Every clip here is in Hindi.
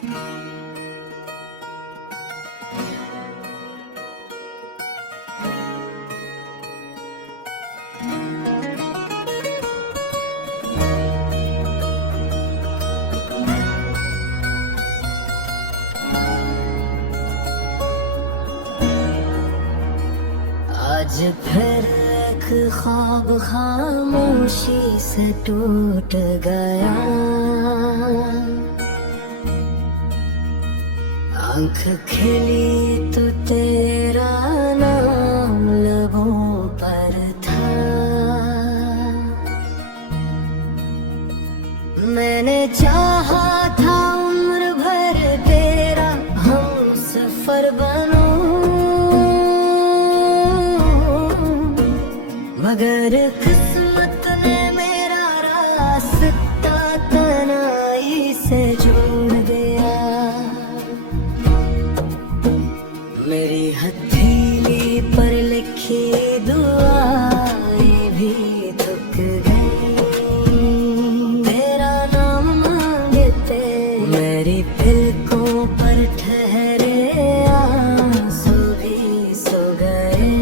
आज फिर एक ख्वाब खामोशी से टूट गया। आंख खिली तो तेरा नाम लबों पर था। मैंने चाहा था उम्र भर तेरा हम सफर बनूं, मगर किस्मत ने मेरा रास्ता तन्हाई से जोड़ दिया। मेरी हथेली पर लिखी दुआएं भी थक गई। तेरा नाम मांगते मेरी पलकों पर ठहरे आंसू भी सो गए।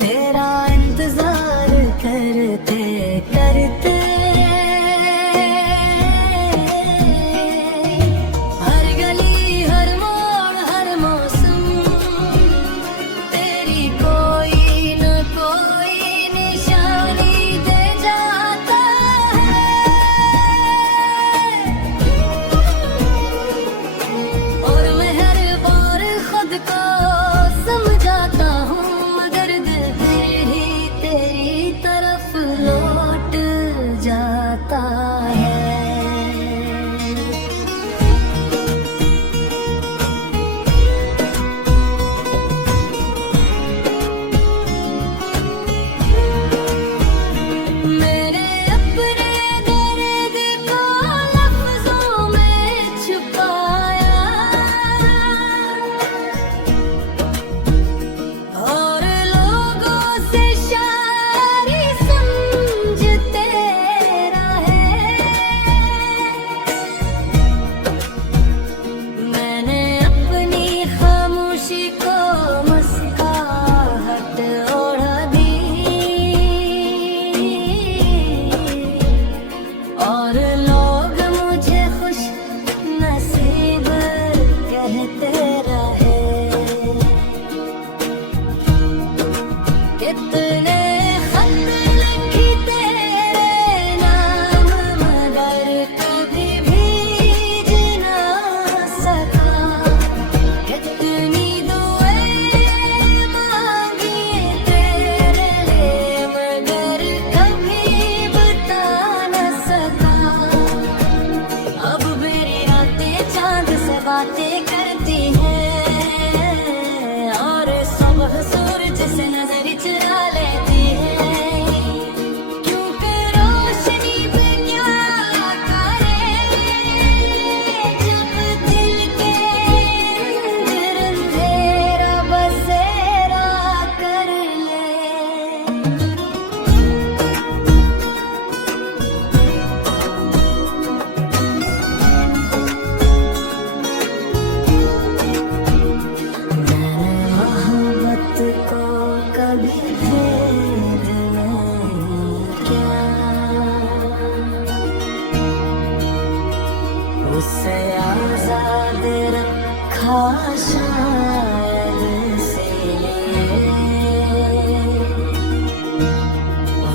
तेरा इंतजार करते करते हर गली हर मोड़ हर मौसम तेरी कोई न कोई निशानी दे जाता है। और मैं हर बार खुद को समझाता हूँ, मगर दिल फिर ही तेरी तरफ लौट जाता है। मेरे अपने दर्द को लफ्जों में छुपाया और लोगों से शायरी समझते रहे। मैंने अपनी खामोशी को मुस्कुराहट ओढ़ा दी और लोग मुझे खुश नसीब कहते रहे। कितने खत लिखी तेरे नाम, मगर कभी भीज ना सका। कितनी दुआएं मांगी तेरे लिए, मगर कभी बता न सका। अब मेरी रातें चांद से बातें करती हैं और सुबह सूरज से नजर चुरा लेती है। क्योंकि रोशनी पे क्या करे जब दिल के अंदर अंधेरा बसेरा कर ले। मैंने मोहब्बत को कभी भेद नहीं किया, उसे आजाद रखा शायद इसीलिए।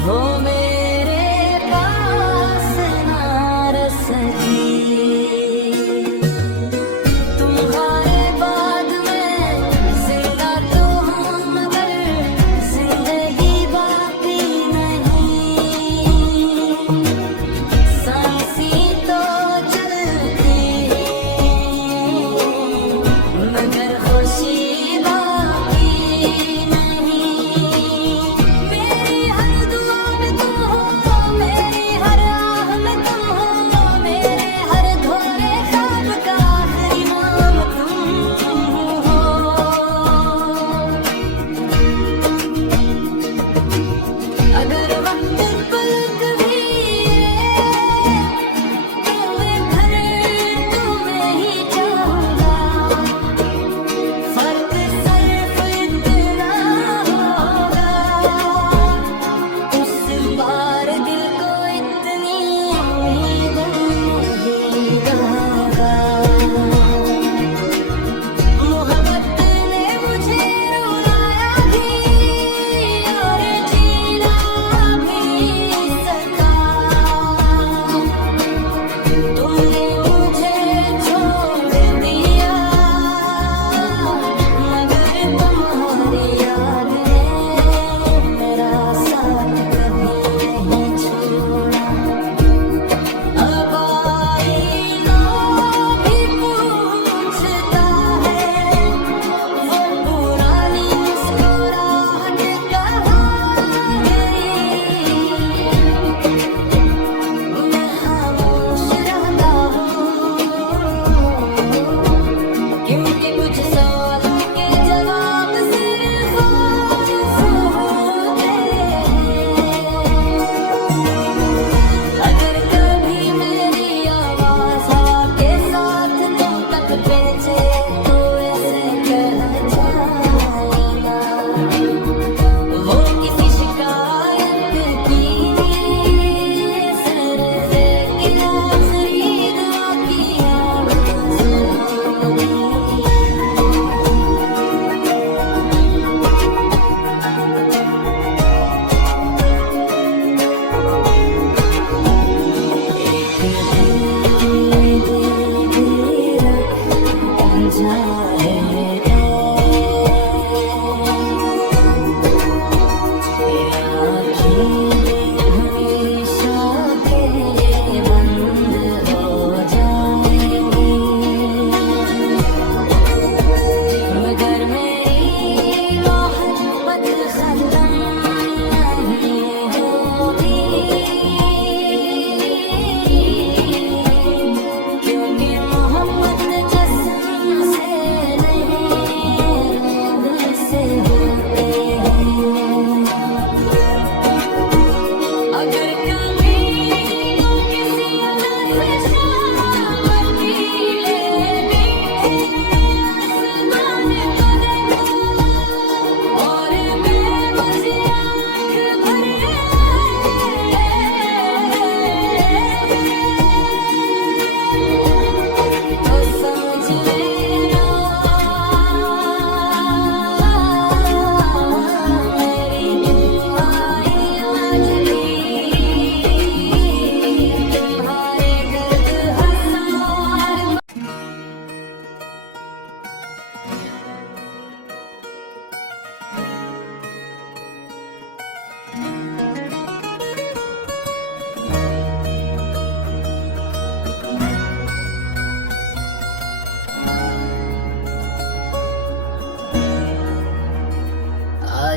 वो मेरे पास ना रह सकी। तुम्हारे बाद मैं जिंदा तो हूँ, मगर जिंदगी बाकी नहीं। सांसें तो चलती मगर खुशी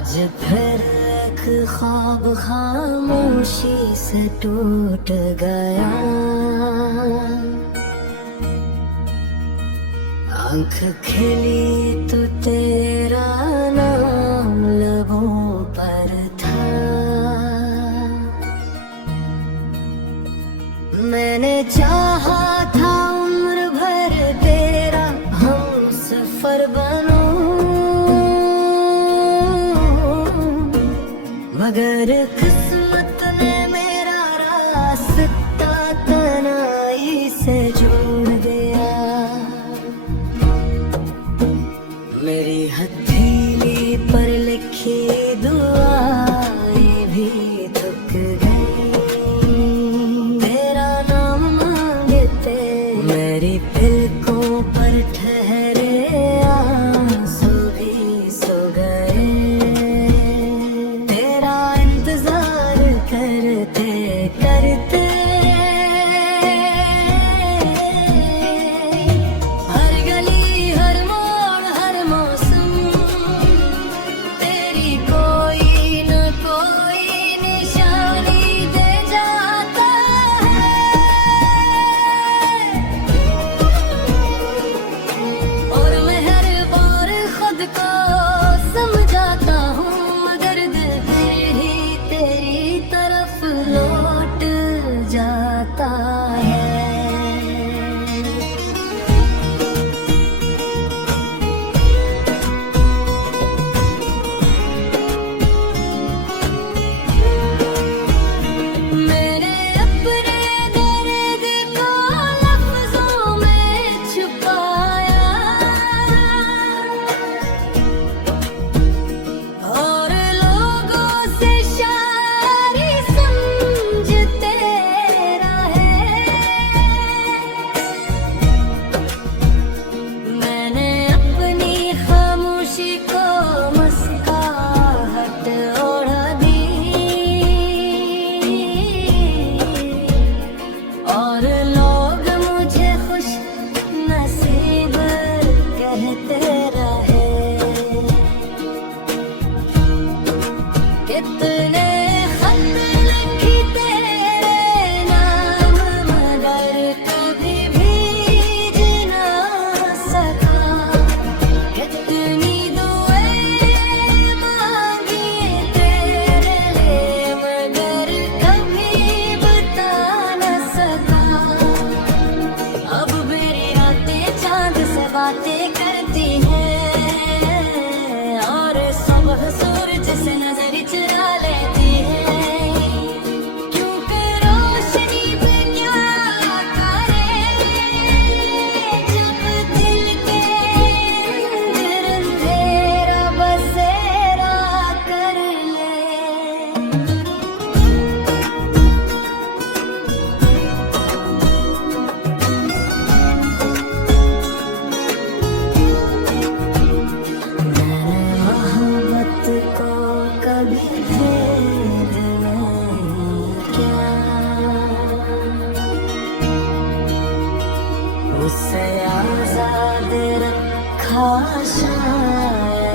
आज फिर एक ख्वाब खामोशी से टूट गया। आंख खिली तो तेरा नाम लबों पर था। मैंने चाहा था उम्र भर तेरा हमसफर बनूं, मगर किस्मत ने मेरा रास्ता तन्हाई से जोड़ दिया। मेरी हथेली पर लिखी दुआएं भी थक गई। तेरा नाम मांगते मेरी पलकों पर ठहरे आंसू भी सो गए। तेरा इंतजार करते करते हर गली हर मोड़ हर मौसम तेरी कोई न कोई निशानी दे जाता है। और मैं हर बार खुद को समझाता हूँ, मगर दिल फिर ही तेरी तरफ लौट जाता है। मेरे अपने दर्द को लफ्जों में छुपाया, और लोगों से शायरी समझते रहे। मैंने अपनी खामोशी को मुस्कुराहट ओढ़ा दी, और लोग मुझे खुश नसीब कहते रहे। कितने खत लिखी तेरे नाम, मगर कभी भीज ना सका। कितनी दुआएं मांगी तेरे लिए, मगर कभी बता न सका। अब मेरी रातें चांद से बातें करती हैं, और सुबह सूरज से नजर चुरा लेती है। क्योंकि रोशनी पे क्या करे जब दिल के अंदर अंधेरा बसेरा कर ले। मैंने मोहब्बत को कभी भेद नहीं किया, उसे आजाद रखा शायद